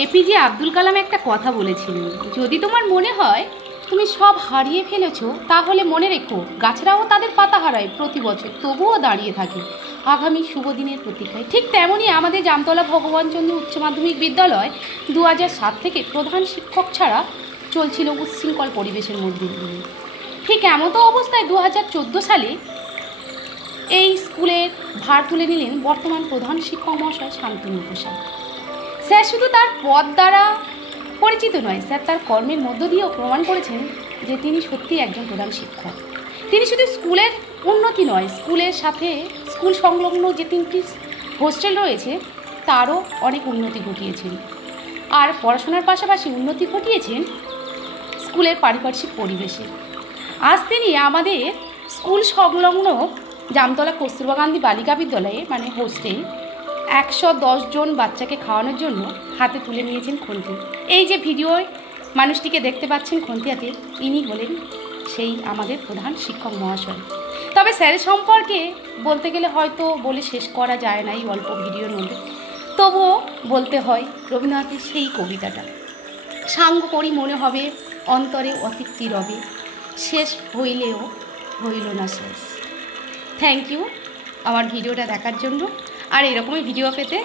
APJ Abdul Kalam একটা কথা বলেছিলেন, যদি তোমার মনে হয় তুমি সব হারিয়ে ফেলেছো, তাহলে মনে রেখো গাছেরাও তাদের পাতা হারায় প্রতি বছর, তবুও দাঁড়িয়ে থাকে আগামী শুভ দিনের প্রতীক্ষায়। ঠিক তেমনই আমাদের জামতলা ভগবানচন্দ্র উচ্চ মাধ্যমিক বিদ্যালয় 2007 থেকে প্রধান শিক্ষক ছাড়া চলছিল উচ্ছৃঙ্খল পরিবেশের মধ্যে দিয়ে। ঠিক এমতো অবস্থায় 2014 সালে এই স্কুলের ভার তুলে নিলেন বর্তমান প্রধান শিক্ষক মহাশয় শান্তনু প্রসাদ। স্যার শুধু তার পদ দ্বারা পরিচিত নয়, স্যার তার কর্মের মধ্য দিয়েও প্রমাণ করেছেন যে তিনি সত্যি একজন প্রধান শিক্ষক। তিনি শুধু স্কুলের উন্নতি নয়, স্কুলের সাথে স্কুল সংলগ্ন যে 3টি হোস্টেল রয়েছে তারও অনেক উন্নতি ঘটিয়েছেন। আর পড়াশোনার পাশাপাশি উন্নতি ঘটিয়েছেন স্কুলের পারিপার্শ্বিক পরিবেশে। আজ তিনি আমাদের স্কুল সংলগ্ন জামতলা কস্তুরবা গান্ধী বালিকা বিদ্যালয়ে মানে হোস্টেল 110 জন বাচ্চাকে খাওয়ানোর জন্য হাতে তুলে নিয়েছেন খন্তি। এই যে ভিডিওয় মানুষটিকে দেখতে পাচ্ছেন খন্তি হাতে, ইনি হলেন সেই আমাদের প্রধান শিক্ষক মহাশয়। তবে স্যারের সম্পর্কে বলতে গেলে হয়তো বলে শেষ করা যায় না এই অল্প ভিডিওর মধ্যে, তবুও বলতে হয় রবীন্দ্রনাথের সেই কবিতাটা, সাঙ্গ করি মনে হবে অন্তরে অতৃপ্তি রবে, শেষ হইলেও হইল না শেষ। থ্যাংক ইউ আমার ভিডিওটা দেখার জন্য। আর এরকমই ভিডিও পেতে